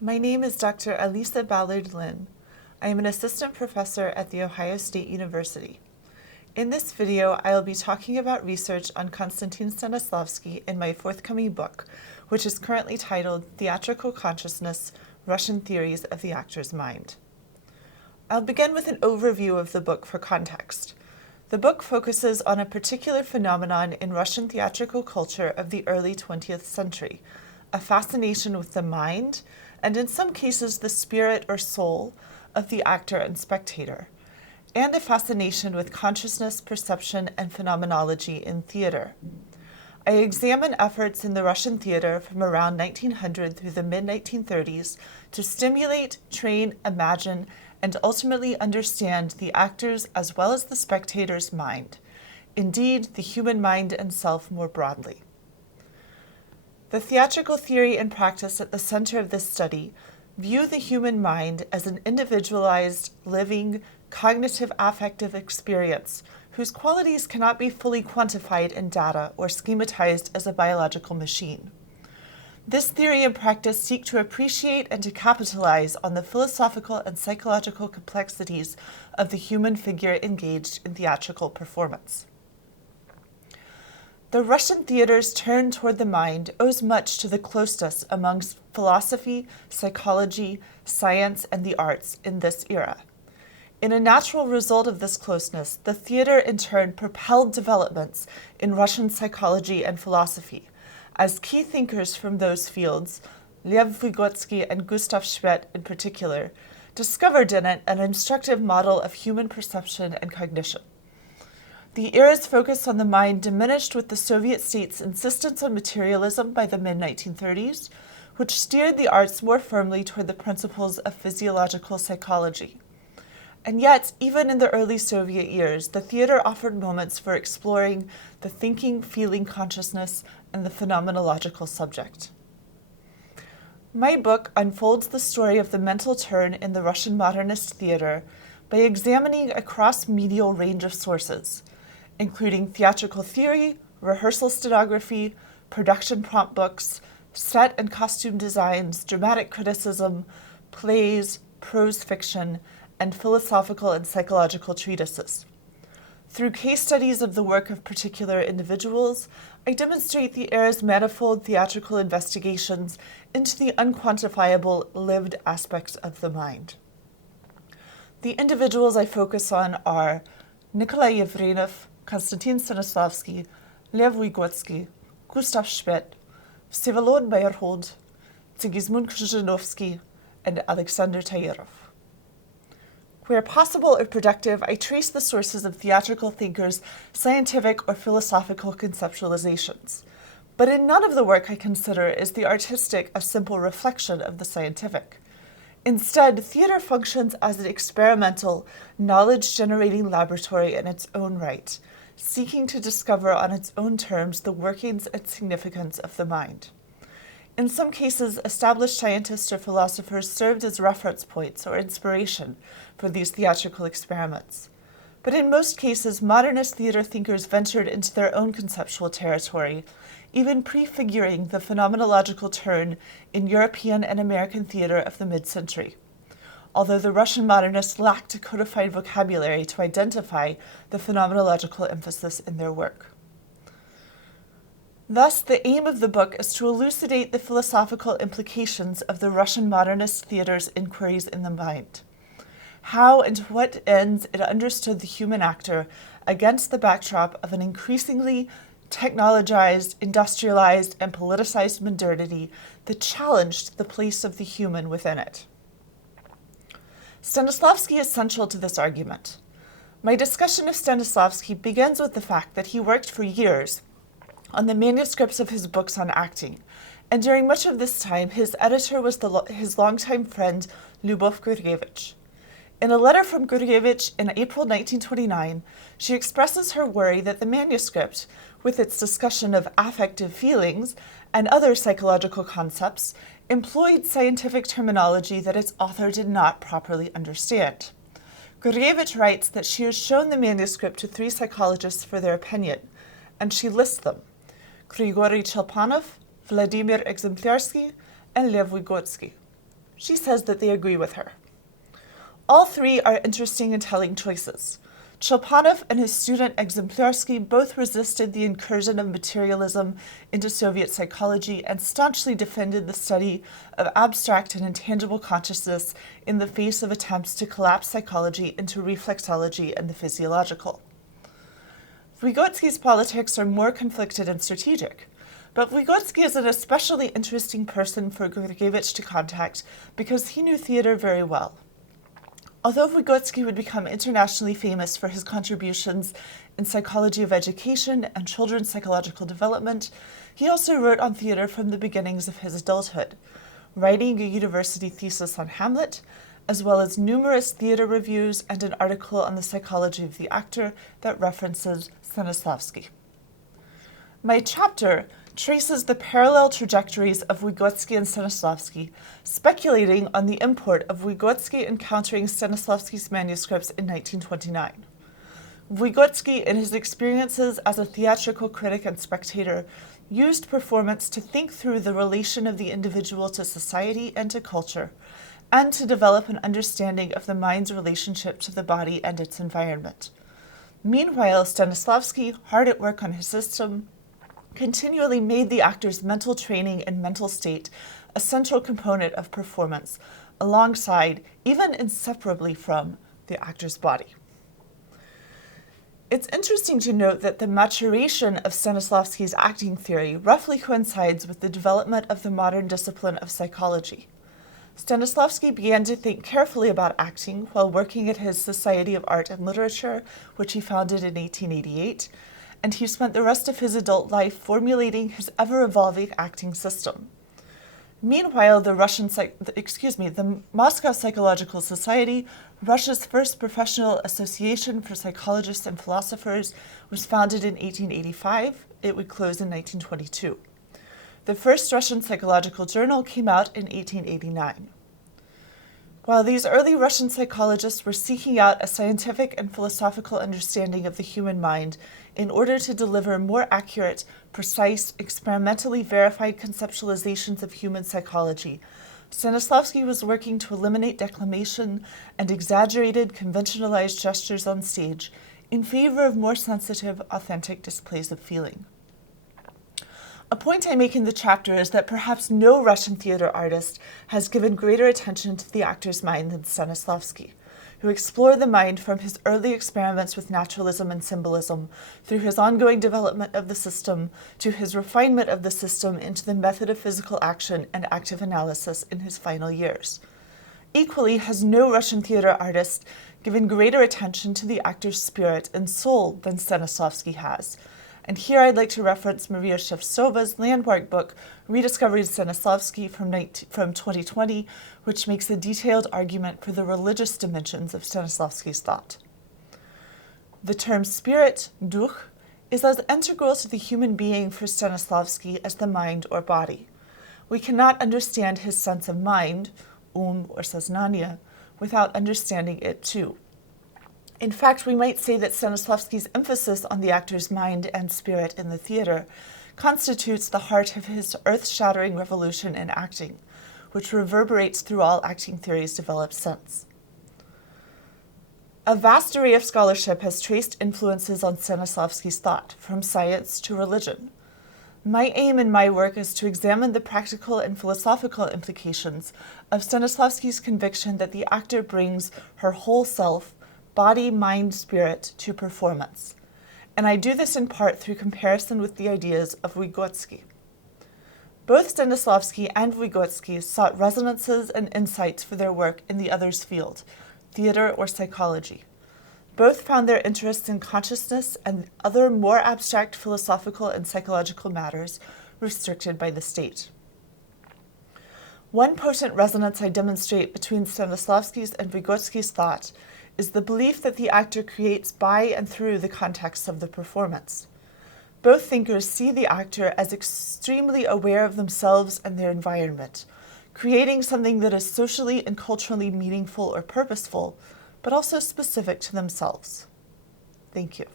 My name is Dr. Alisa Ballard Lin. I am an assistant professor at The Ohio State University. In this video, I will be talking about research on Konstantin Stanislavski in my forthcoming book, which is currently titled Theatrical Consciousness: Russian Theories of the Actor's Mind. I'll begin with an overview of the book for context. The book focuses on a particular phenomenon in Russian theatrical culture of the early 20th century, a fascination with the mind, and in some cases the spirit or soul of the actor and spectator, and a fascination with consciousness, perception, and phenomenology in theater. I examine efforts in the Russian theater from around 1900 through the mid-1930s to stimulate, train, imagine, and ultimately understand the actor's as well as the spectator's mind, indeed, the human mind and self more broadly. The theatrical theory and practice at the center of this study view the human mind as an individualized, living, cognitive affective experience whose qualities cannot be fully quantified in data or schematized as a biological machine. This theory and practice seek to appreciate and to capitalize on the philosophical and psychological complexities of the human figure engaged in theatrical performance. The Russian theater's turn toward the mind owes much to the closeness amongst philosophy, psychology, science, and the arts in this era. In a natural result of this closeness, the theater in turn propelled developments in Russian psychology and philosophy, as key thinkers from those fields, Lev Vygotsky and Gustav Schmidt in particular, discovered in it an instructive model of human perception and cognition. The era's focus on the mind diminished with the Soviet state's insistence on materialism by the mid-1930s, which steered the arts more firmly toward the principles of physiological psychology. And yet, even in the early Soviet years, the theater offered moments for exploring the thinking, feeling consciousness and the phenomenological subject. My book unfolds the story of the mental turn in the Russian modernist theater by examining a cross-medial range of sources, including theatrical theory, rehearsal stenography, production prompt books, set and costume designs, dramatic criticism, plays, prose fiction, and philosophical and psychological treatises. Through case studies of the work of particular individuals, I demonstrate the era's manifold theatrical investigations into the unquantifiable lived aspects of the mind. The individuals I focus on are Nikolai Yevrenov, Konstantin Stanislavski, Lev Vygotsky, Gustav Schmidt, Vsevolod Meyerhold, Sigismund Krzyżanowski, and Alexander Tayerov. Where possible or productive, I trace the sources of theatrical thinkers' scientific or philosophical conceptualizations. But in none of the work I consider is the artistic a simple reflection of the scientific. Instead, theater functions as an experimental, knowledge-generating laboratory in its own right, seeking to discover on its own terms the workings and significance of the mind. In some cases, established scientists or philosophers served as reference points or inspiration for these theatrical experiments. But in most cases, modernist theater thinkers ventured into their own conceptual territory, even prefiguring the phenomenological turn in European and American theater of the mid-century, although the Russian modernists lacked a codified vocabulary to identify the phenomenological emphasis in their work. Thus, the aim of the book is to elucidate the philosophical implications of the Russian modernist theater's inquiries in the mind, how and to what ends it understood the human actor against the backdrop of an increasingly technologized, industrialized, and politicized modernity that challenged the place of the human within it. Stanislavski is central to this argument. My discussion of Stanislavski begins with the fact that he worked for years on the manuscripts of his books on acting, and during much of this time, his editor was his longtime friend, Lyubov Gurevich. In a letter from Gurevich in April 1929, she expresses her worry that the manuscript, with its discussion of affective feelings and other psychological concepts, employed scientific terminology that its author did not properly understand. Gurevich writes that she has shown the manuscript to 3 psychologists for their opinion, and she lists them: Grigory Chelpanov, Vladimir Exemplarsky, and Lev Vygotsky. She says that they agree with her. All three are interesting and telling choices. Cholpanov and his student Exemplarsky both resisted the incursion of materialism into Soviet psychology and staunchly defended the study of abstract and intangible consciousness in the face of attempts to collapse psychology into reflexology and the physiological. Vygotsky's politics are more conflicted and strategic, but Vygotsky is an especially interesting person for Gurgevich to contact because he knew theater very well. Although Vygotsky would become internationally famous for his contributions in psychology of education and children's psychological development, he also wrote on theater from the beginnings of his adulthood, writing a university thesis on Hamlet, as well as numerous theater reviews and an article on the psychology of the actor that references Stanislavski. My chapter traces the parallel trajectories of Vygotsky and Stanislavski, speculating on the import of Vygotsky encountering Stanislavski's manuscripts in 1929. Vygotsky, in his experiences as a theatrical critic and spectator, used performance to think through the relation of the individual to society and to culture, and to develop an understanding of the mind's relationship to the body and its environment. Meanwhile, Stanislavski, hard at work on his system, continually made the actor's mental training and mental state a central component of performance, alongside, even inseparably from, the actor's body. It's interesting to note that the maturation of Stanislavski's acting theory roughly coincides with the development of the modern discipline of psychology. Stanislavski began to think carefully about acting while working at his Society of Art and Literature, which he founded in 1888, and he spent the rest of his adult life formulating his ever-evolving acting system. Meanwhile, the Moscow Psychological Society, Russia's first professional association for psychologists and philosophers, was founded in 1885. It would close in 1922. The first Russian psychological journal came out in 1889. While these early Russian psychologists were seeking out a scientific and philosophical understanding of the human mind in order to deliver more accurate, precise, experimentally verified conceptualizations of human psychology, Stanislavski was working to eliminate declamation and exaggerated, conventionalized gestures on stage in favor of more sensitive, authentic displays of feeling. A point I make in the chapter is that perhaps no Russian theater artist has given greater attention to the actor's mind than Stanislavski, who explored the mind from his early experiments with naturalism and symbolism, through his ongoing development of the system, to his refinement of the system into the method of physical action and active analysis in his final years. Equally, has no Russian theater artist given greater attention to the actor's spirit and soul than Stanislavski has. And here I'd like to reference Maria Shevtsova's landmark book, Rediscovering Stanislavski from 2020, which makes a detailed argument for the religious dimensions of Stanislavski's thought. The term spirit, duch, is as integral to the human being for Stanislavski as the mind or body. We cannot understand his sense of mind, or saznania, without understanding it too. In fact, we might say that Stanislavski's emphasis on the actor's mind and spirit in the theater constitutes the heart of his earth-shattering revolution in acting, which reverberates through all acting theories developed since. A vast array of scholarship has traced influences on Stanislavski's thought, from science to religion. My aim in my work is to examine the practical and philosophical implications of Stanislavski's conviction that the actor brings her whole self, body, mind, spirit, to performance. And I do this in part through comparison with the ideas of Vygotsky. Both Stanislavski and Vygotsky sought resonances and insights for their work in the other's field, theater or psychology. Both found their interests in consciousness and other more abstract philosophical and psychological matters restricted by the state. One potent resonance I demonstrate between Stanislavski's and Vygotsky's thought is the belief that the actor creates by and through the context of the performance. Both thinkers see the actor as extremely aware of themselves and their environment, creating something that is socially and culturally meaningful or purposeful, but also specific to themselves. Thank you.